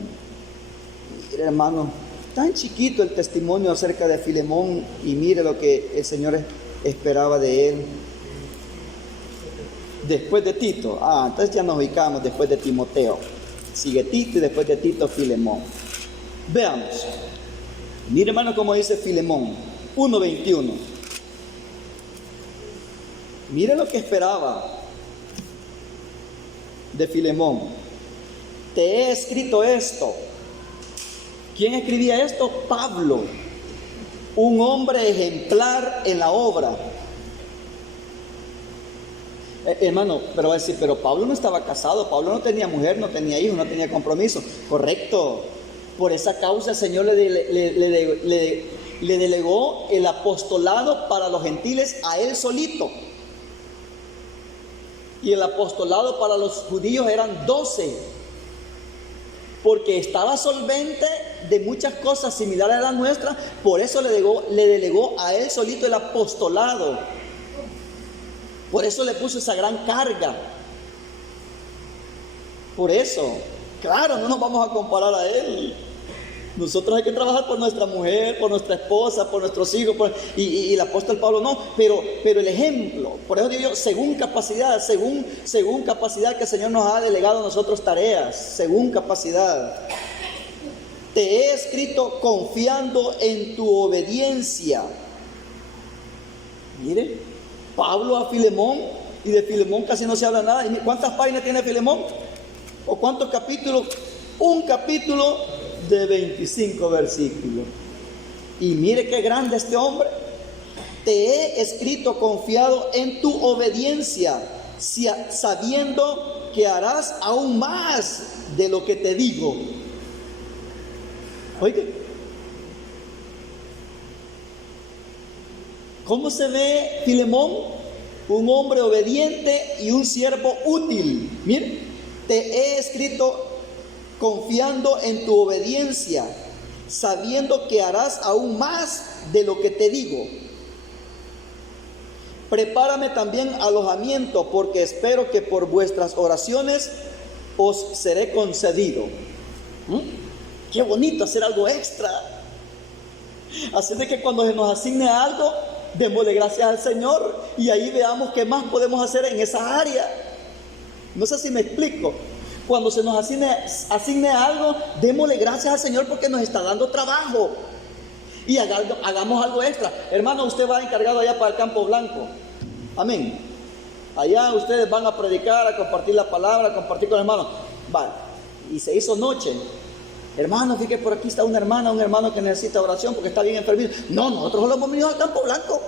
Mire, hermano, tan chiquito el testimonio acerca de Filemón, y mire lo que el Señor esperaba de él. Después de Tito. Entonces ya nos ubicamos después de Timoteo. Sigue Tito y después de Tito Filemón. Veamos. Mire, hermano, cómo dice Filemón 1:21. Mire lo que esperaba de Filemón. Te he escrito esto. ¿Quién escribía esto? Pablo, un hombre ejemplar en la obra. Hermano, pero va a decir, pero Pablo no estaba casado, Pablo no tenía mujer, no tenía hijos, no tenía compromiso. Correcto. Por esa causa el Señor le delegó el apostolado para los gentiles a él solito. Y el apostolado para los judíos eran 12. Porque estaba solvente de muchas cosas similares a las nuestras, por eso le delegó a él solito el apostolado. Por eso le puso esa gran carga. Por eso, claro, no nos vamos a comparar a él. Nosotros hay que trabajar por nuestra mujer, por nuestra esposa, por nuestros hijos, y el apóstol Pablo no, pero el ejemplo, por eso digo yo, según capacidad que el Señor nos ha delegado a nosotros tareas, según capacidad. Te he escrito confiando en tu obediencia. Mire, Pablo a Filemón, y de Filemón casi no se habla nada. ¿Cuántas páginas tiene Filemón? ¿O cuántos capítulos? Un capítulo de 25 versículos. Y mire qué grande este hombre. Te he escrito confiado en tu obediencia, sabiendo que harás aún más de lo que te digo. Oye, ¿cómo se ve Filemón? un hombre obediente y un siervo útil. Mire, te he escrito confiando en tu obediencia, sabiendo que harás aún más de lo que te digo. Prepárame también alojamiento, porque espero que por vuestras oraciones os seré concedido. Qué bonito hacer algo extra. Así de que cuando se nos asigne algo, démosle gracias al Señor y ahí veamos qué más podemos hacer en esa área. No sé si me explico. Cuando se nos asigne algo, démosle gracias al Señor porque nos está dando trabajo. Y hagamos algo extra. Hermano, usted va encargado allá para el Campo Blanco. Amén. Allá ustedes van a predicar, a compartir la palabra, a compartir con los hermanos. Va. Y se hizo noche. Hermano, fíjate, por aquí está una hermana, un hermano que necesita oración porque está bien enfermito. No, nosotros no hemos venido al Campo Blanco.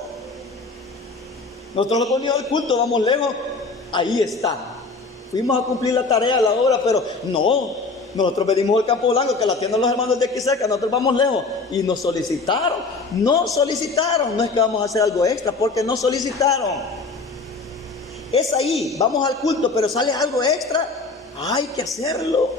Nosotros no hemos venido al culto, vamos lejos. Ahí está. Fuimos a cumplir la tarea, la obra, pero no. Nosotros venimos al Campo Blanco, que la atienden los hermanos de aquí cerca, nosotros vamos lejos. Y nos solicitaron. No es que vamos a hacer algo extra, porque nos solicitaron. Es ahí, vamos al culto, pero sale algo extra, hay que hacerlo.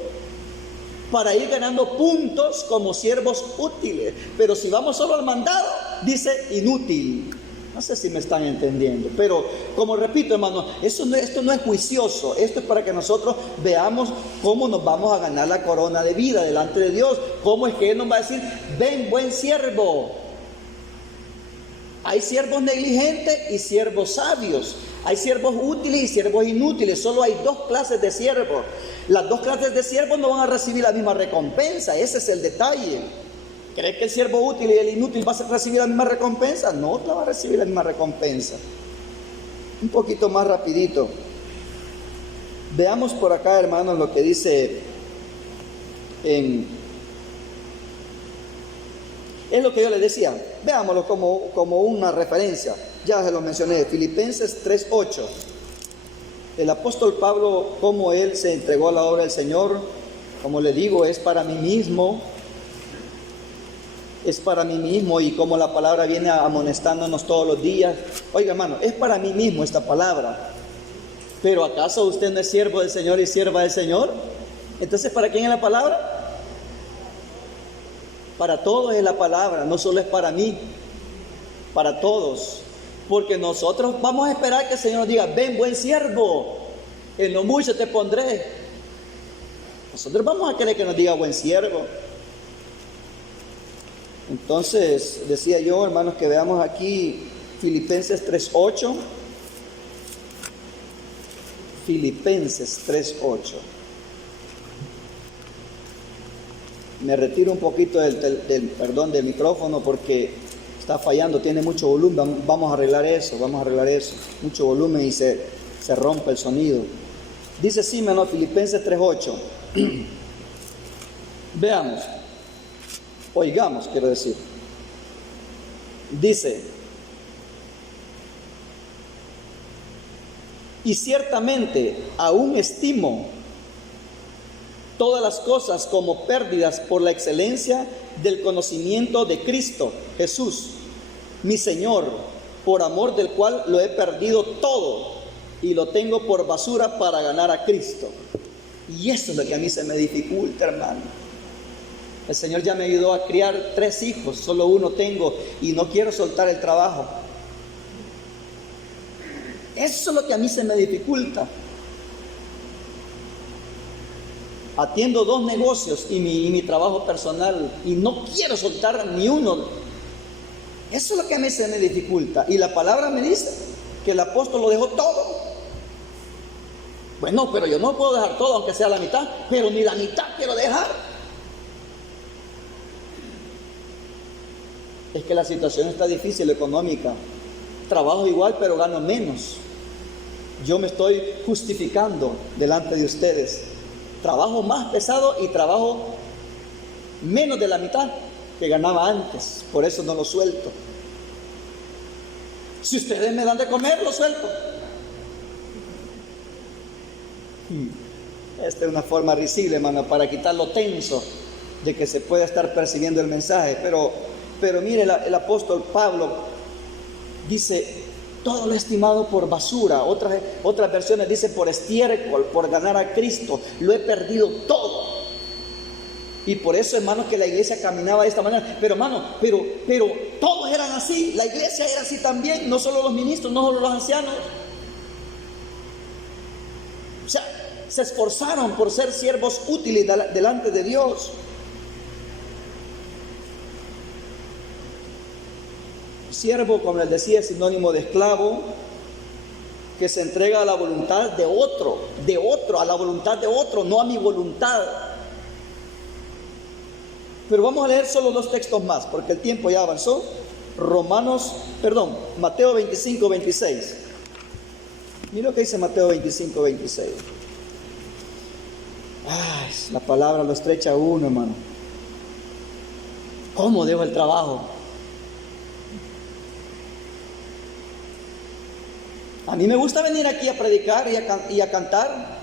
Para ir ganando puntos como siervos útiles. Pero si vamos solo al mandado, dice inútil. No sé si me están entendiendo. Pero como repito, hermano, esto no es juicioso. Esto es para que nosotros veamos cómo nos vamos a ganar la corona de vida delante de Dios. Cómo es que Él nos va a decir: ven, buen siervo. Hay siervos negligentes y siervos sabios. Hay siervos útiles y siervos inútiles. Solo hay dos clases de siervos. Las dos clases de siervos no van a recibir la misma recompensa. Ese es el detalle. ¿Cree que el siervo útil y el inútil va a recibir la misma recompensa? No, no va a recibir la misma recompensa. Un poquito más rapidito. Veamos por acá, hermanos, lo que dice es lo que yo les decía. Veámoslo como una referencia. Ya se lo mencioné, Filipenses 3:8. El apóstol Pablo, cómo él se entregó a la obra del Señor, como le digo, es para mí mismo. Es para mí mismo, y como la palabra viene amonestándonos todos los días. Oiga, hermano, es para mí mismo esta palabra. Pero ¿acaso usted no es siervo del Señor y sierva del Señor? Entonces, ¿para quién es la palabra? Para todos es la palabra, no solo es para mí, para todos. Porque nosotros vamos a esperar que el Señor nos diga: ven, buen siervo, en lo mucho te pondré. Nosotros vamos a querer que nos diga buen siervo. Entonces, decía yo, hermanos, que veamos aquí Filipenses 3:8. Filipenses 3:8. Me retiro un poquito del micrófono porque está fallando, tiene mucho volumen. Vamos a arreglar eso. Mucho volumen y se rompe el sonido. Dice así, hermano, Filipenses 3:8. Veamos. Oigamos, quiero decir. Dice: y ciertamente aún estimo todas las cosas como pérdidas por la excelencia del conocimiento de Cristo Jesús, mi Señor, por amor del cual lo he perdido todo y lo tengo por basura para ganar a Cristo. Y eso es lo que a mí se me dificulta, hermano. El Señor ya me ayudó a criar 3 hijos, solo uno tengo y no quiero soltar el trabajo. Eso es lo que a mí se me dificulta. Atiendo 2 negocios y mi trabajo personal y no quiero soltar ni uno. Eso es lo que a mí se me dificulta. Y la palabra me dice que el apóstol lo dejó todo. Bueno, pero yo no puedo dejar todo, aunque sea la mitad, pero ni la mitad quiero dejar. Es que la situación está difícil económica. Trabajo igual, pero gano menos. Yo me estoy justificando delante de ustedes. Trabajo más pesado y trabajo menos de la mitad que ganaba antes. Por eso no lo suelto. Si ustedes me dan de comer, lo suelto. Esta es una forma risible, hermano, para quitar lo tenso de que se pueda estar percibiendo el mensaje. Pero mire, el apóstol Pablo dice: todo lo he estimado por basura. Otras versiones dicen por estiércol, por ganar a Cristo. Lo he perdido todo. Y por eso, hermanos, que la iglesia caminaba de esta manera. Pero, hermanos, pero todos eran así. La iglesia era así también. No solo los ministros, no solo los ancianos. O sea, se esforzaron por ser siervos útiles delante de Dios. Siervo, como les decía, es sinónimo de esclavo, que se entrega a la voluntad de otro, a la voluntad de otro, no a mi voluntad. Pero vamos a leer solo 2 textos más, porque el tiempo ya avanzó. Mateo 25, 26. Mira lo que dice Mateo 25, 26. Ay, la palabra lo estrecha a uno, hermano. ¿Cómo dejo el trabajo? A mí me gusta venir aquí a predicar y a cantar.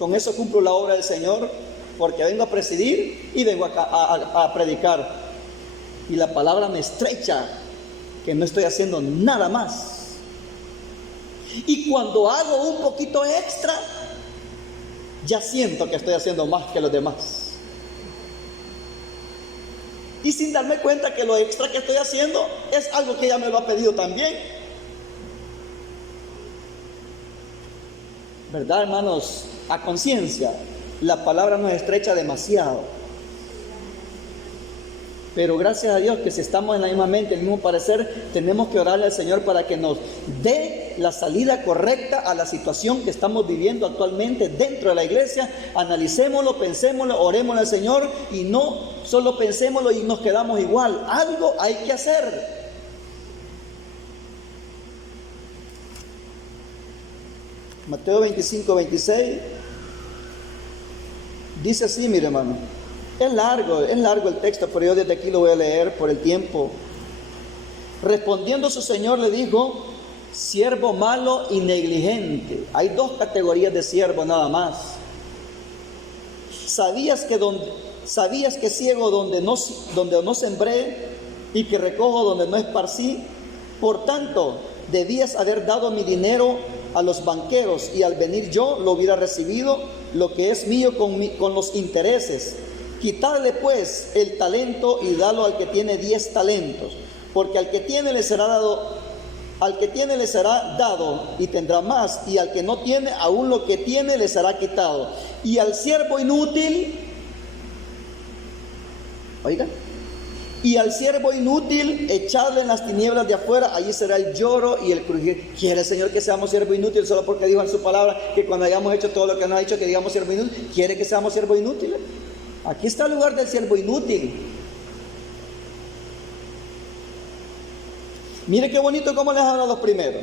Con eso cumplo la obra del Señor, porque vengo a presidir y vengo a predicar. Y la palabra me estrecha, que no estoy haciendo nada más. Y cuando hago un poquito extra, ya siento que estoy haciendo más que los demás. Y sin darme cuenta que lo extra que estoy haciendo es algo que ella me lo ha pedido también. ¿Verdad, hermanos? A conciencia, la palabra nos estrecha demasiado. Pero gracias a Dios que si estamos en la misma mente, en el mismo parecer, tenemos que orarle al Señor para que nos dé la salida correcta a la situación que estamos viviendo actualmente dentro de la iglesia. Analicémoslo, pensémoslo, orémosle al Señor y no solo pensémoslo y nos quedamos igual. Algo hay que hacer. Mateo 25, 26 dice así, mire, hermano. Es largo el texto, pero yo desde aquí lo voy a leer por el tiempo. Respondiendo su señor le dijo: siervo malo y negligente. Hay 2 categorías de siervo nada más. ¿Sabías que ciego donde no sembré y que recojo donde no esparcí? Por tanto, debías haber dado mi dinero a los banqueros, y al venir yo lo hubiera recibido lo que es mío con los intereses. Quitadle pues el talento y dalo al que tiene 10 talentos, porque al que tiene le será dado y tendrá más, y al que no tiene, aún lo que tiene le será quitado. Y al siervo inútil, echadle en las tinieblas de afuera, allí será el lloro y el crujir. ¿Quiere el Señor que seamos siervo inútil solo porque dijo en su palabra que cuando hayamos hecho todo lo que nos ha dicho que digamos siervo inútil? ¿Quiere que seamos siervo inútil? Aquí está el lugar del siervo inútil. Mire qué bonito cómo les habla a los primeros.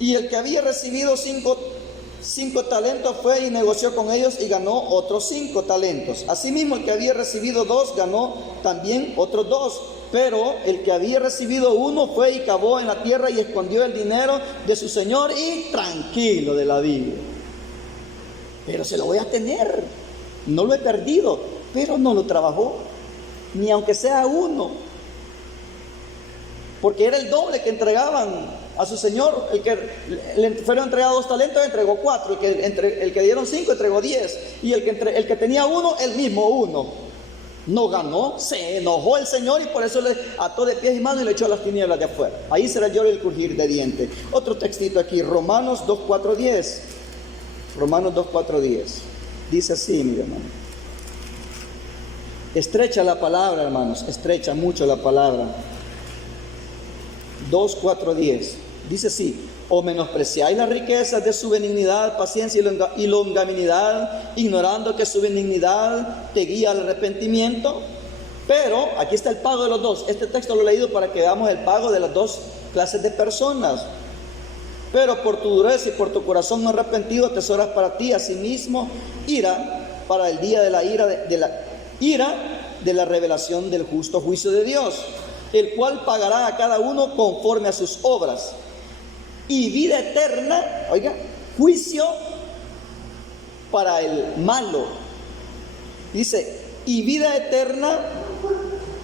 Y el que había recibido 5 talentos fue y negoció con ellos y ganó otros 5 talentos. Asimismo, el que había recibido 2 ganó también otros 2. Pero el que había recibido 1 fue y cavó en la tierra y escondió el dinero de su señor y tranquilo de la vida. Pero se lo voy a tener. No lo he perdido, pero no lo trabajó, ni aunque sea 1. Porque era el doble que entregaban a su señor. El que le fueron entregados 2 talentos entregó 4, el que dieron 5 entregó 10, y el que tenía 1, el mismo 1. No ganó, se enojó el Señor y por eso le ató de pies y manos y le echó a las tinieblas de afuera. Ahí será el lloro y el crujir de dientes. Otro textito aquí, Romanos 2:4-10. Romanos 2:4-10. Dice así, mi hermano. Estrecha la palabra, hermanos, estrecha mucho la palabra. 2:4-10. Dice así: o menospreciáis las riquezas de su benignidad, paciencia y longanimidad, ignorando que su benignidad te guía al arrepentimiento. Pero aquí está el pago de los 2. Este texto lo he leído para que veamos el pago de las 2 clases de personas. Pero por tu dureza y por tu corazón no arrepentido atesoras para ti asimismo ira para el día de la ira de la revelación del justo juicio de Dios, el cual pagará a cada uno conforme a sus obras. Y vida eterna, juicio para el malo. Dice, y vida eterna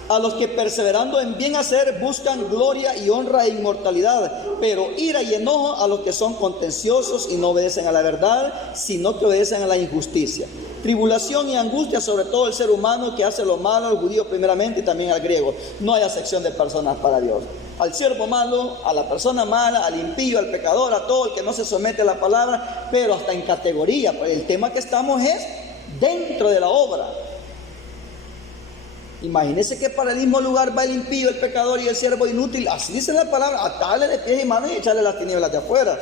a los que perseverando en bien hacer buscan gloria y honra e inmortalidad, pero ira y enojo a los que son contenciosos y no obedecen a la verdad, sino que obedecen a la injusticia. Tribulación y angustia sobre todo el ser humano que hace lo malo, al judío primeramente y también al griego. No hay acepción de personas para Dios. Al siervo malo, a la persona mala, al impío, al pecador, a todo el que no se somete a la palabra, pero hasta en categoría. El tema que estamos es dentro de la obra. Imagínense que para el mismo lugar va el impío, el pecador y el siervo inútil. Así dice la palabra, atarle de pies y manos y echarle las tinieblas de afuera.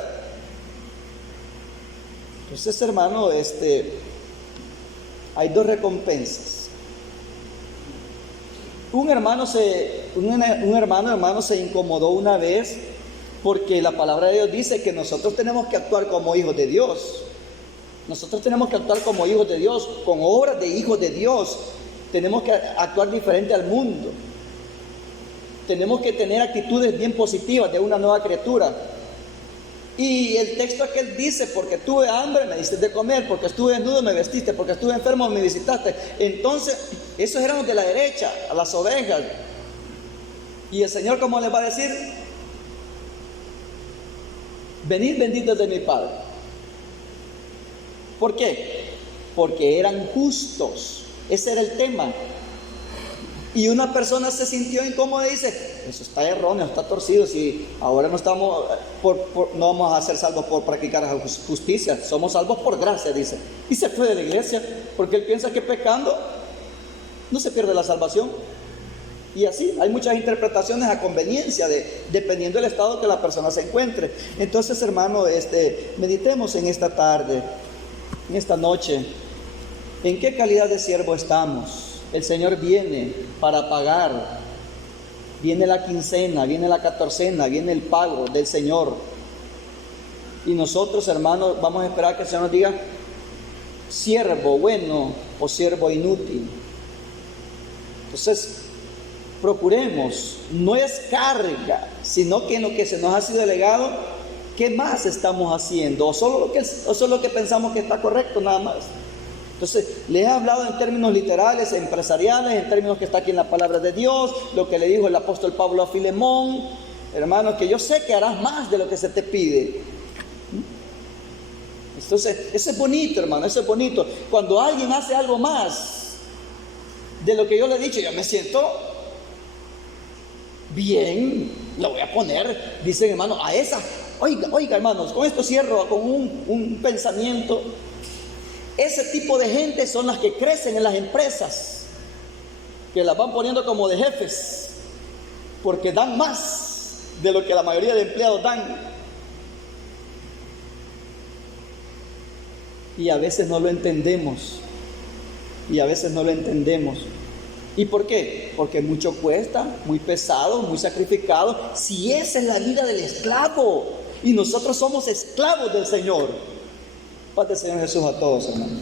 Entonces, hermano, hay dos recompensas. Un hermano se incomodó una vez porque la palabra de Dios dice que nosotros tenemos que actuar como hijos de Dios. Nosotros tenemos que actuar como hijos de Dios, con obras de hijos de Dios. Tenemos que actuar diferente al mundo. Tenemos que tener actitudes bien positivas de una nueva criatura. Y el texto que él dice, porque tuve hambre me diste de comer, porque estuve desnudo me vestiste, porque estuve enfermo me visitaste. Entonces, esos eran los de la derecha, a las ovejas. Y el Señor, ¿cómo les va a decir? Venid benditos de mi Padre. ¿Por qué? Porque eran justos. Ese era el tema. Y una persona se sintió incómoda y dice, eso está erróneo, está torcido. Si ahora no vamos a ser salvos por practicar justicia, somos salvos por gracia, dice. Y se fue de la iglesia porque él piensa que pecando no se pierde la salvación. Y así, hay muchas interpretaciones a conveniencia, dependiendo del estado que la persona se encuentre. Entonces, hermano, meditemos en esta tarde, en esta noche. ¿En qué calidad de siervo estamos? El Señor viene para pagar. Viene la quincena, viene la catorcena, viene el pago del Señor. Y nosotros, hermanos, vamos a esperar que el Señor nos diga siervo bueno o siervo inútil. Entonces, procuremos, no es carga, sino que en lo que se nos ha sido delegado, ¿qué más estamos haciendo? O solo lo que pensamos que está correcto, nada más. Entonces, les he hablado en términos literales, empresariales, en términos que está aquí en la palabra de Dios, lo que le dijo el apóstol Pablo a Filemón, hermano, que yo sé que harás más de lo que se te pide. Entonces, eso es bonito, hermano, eso es bonito. Cuando alguien hace algo más de lo que yo le he dicho, yo me siento bien, lo voy a poner, dicen, hermano, a esa, oiga, hermanos, con esto cierro con un pensamiento. Ese tipo de gente son las que crecen en las empresas, que las van poniendo como de jefes, porque dan más de lo que la mayoría de empleados dan. Y a veces no lo entendemos. ¿Y por qué? Porque mucho cuesta, muy pesado, muy sacrificado. Si esa es la vida del esclavo, y nosotros somos esclavos del Señor. Paz del Señor Jesús a todos, hermanos.